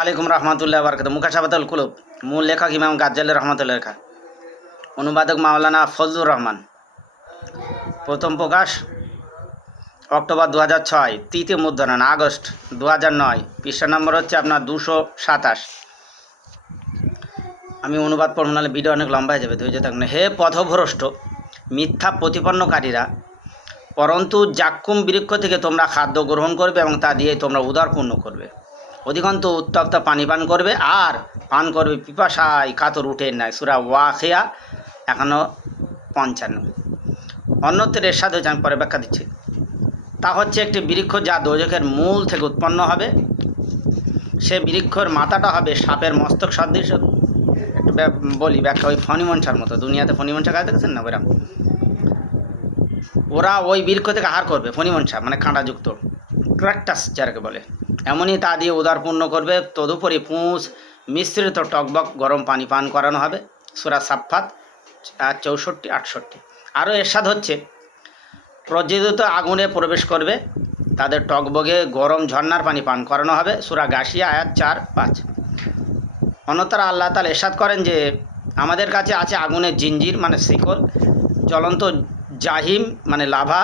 আলাইকুম রহমতুল্লাহ বরকত মুখাশাবাতুল কুলুব। মূল লেখক ইমাম গাজ্জালের রহমতুল্লাহ লেখা। অনুবাদক মাওলানা ফজলুর রহমান। প্রথম প্রকাশ, অক্টোবর দু হাজার ছয়, তৃতীয় মুদ্রণ আগস্ট দু হাজার নয়, পৃষ্ঠা নম্বর হচ্ছে আপনার দুশো সাতাশ। আমি অনুবাদ পড়ব, নাহলে ভিডিও অনেক লম্বা হয়ে যাবে, ধৈর্য থাকুন। হে পথভ্রষ্ট, মিথ্যা প্রতিপন্নকারীরা, পরন্তু জাক্কুম বৃক্ষ থেকে তোমরা খাদ্য গ্রহণ করবে এবং তা দিয়ে তোমরা উদারপূর্ণ করবে। অধিকন্ত উত্তপ্ত পানি পান করবে আর পান করবে পিপাসায় কাতর উঠে নেয়। সুরা ওয়াখিয়া এখনও পঞ্চান্ন। অন্যত্রের এরশাদ হয়েছে আমি পরে ব্যাখ্যা দিচ্ছি তা হচ্ছে একটি বৃক্ষ যা দোজকের মূল থেকে উৎপন্ন হবে। সে বৃক্ষর মাথাটা হবে সাপের মস্তক সদৃশ বলি ব্যাখ্যা, ওই ফণিমনসার মতো। দুনিয়াতে ফণিমনসা গাছ দেখেছেন না ওইরকম ওরা ওই বৃক্ষ থেকে আহার করবে, ফণিমনসা মানে কাঁটাযুক্ত। ক্র্যাকটাস যাকে বলে। এমনই তা দিয়ে উদারপূর্ণ করবে। তদুপরি পুঁছ মিশ্রিত টকবক গরম পানি পান করানো হবে। সুরা সাফাত চৌষট্টি, আটষট্টি। আরও এরশাদ হচ্ছে, প্রজ্বলিত আগুনে প্রবেশ করবে। তাদের টকবগে গরম ঝর্ণার পানি পান করানো হবে। সুরা গাশিয়া, আয়াত চার, পাঁচ। অন্যতারা আল্লাহ তালা এরশাদ করেন যে, আমাদের কাছে আছে আগুনের জিঞ্জির মানে শিকল, জ্বলন্ত জাহিম মানে লাভা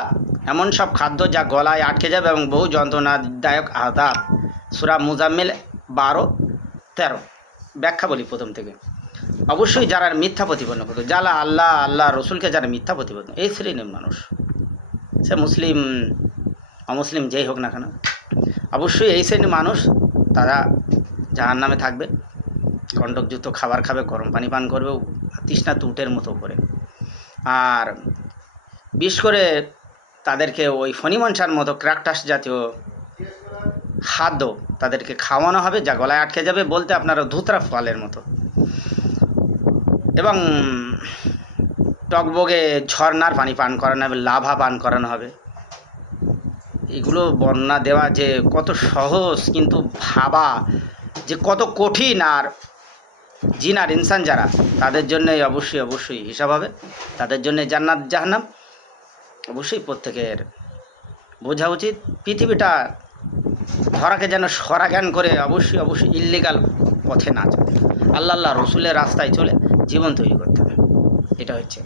এমন সব খাদ্য যা গলায় আটকে যাবে এবং বহু যন্ত্রণাদায়ক আদাব সুরা মুজাম্মিল বারো, তেরো। ব্যাখ্যা বলি প্রথম থেকে। অবশ্যই যারা মিথ্যা প্রতিপন্ন করতো যারা আল্লাহ আল্লাহ রসুলকে যারা মিথ্যা প্রতিপন্ন, এই শ্রেণির মানুষ। সে মুসলিম, অমুসলিম যেই হোক না কেন, অবশ্যই এই শ্রেণির মানুষ, তারা জাহার নামে থাকবে। কণ্টকযুক্ত খাবার খাবে, গরম পানি পান করবে, তৃষ্ণা তুটের মতো করে আর বিশেষ করে তাদেরকে ওই ফণিমনসার মতো ক্র্যাকটাস জাতীয় খাদ্য তাদেরকে খাওয়ানো হবে, যা গলায় আটকে যাবে বলতে আপনারা ধুতরা ফলের মতো। এবং টকবগে ঝর্নার পানি পান করানো হবে, লাভা পান করানো হবে। এগুলো বর্ণনা দেওয়া যে কত সহজ, কিন্তু ভাবা যে কত কঠিন, আর জিন আর ইনসান যারা, তাদের জন্যই অবশ্যই অবশ্যই হিসাব হবে। তাদের জন্য জান্নাত জাহান্নাম। অবশ্যই প্রত্যেকের বোঝা উচিত। পৃথিবীটা ধরাকে যেন সরা জ্ঞান করে অবশ্যই অবশ্যই ইল্লিগাল পথে না চলে। আল্লাহ আল্লাহ, রসুলের রাস্তায় চলে জীবন তৈরি করতে হবে। এটা হচ্ছে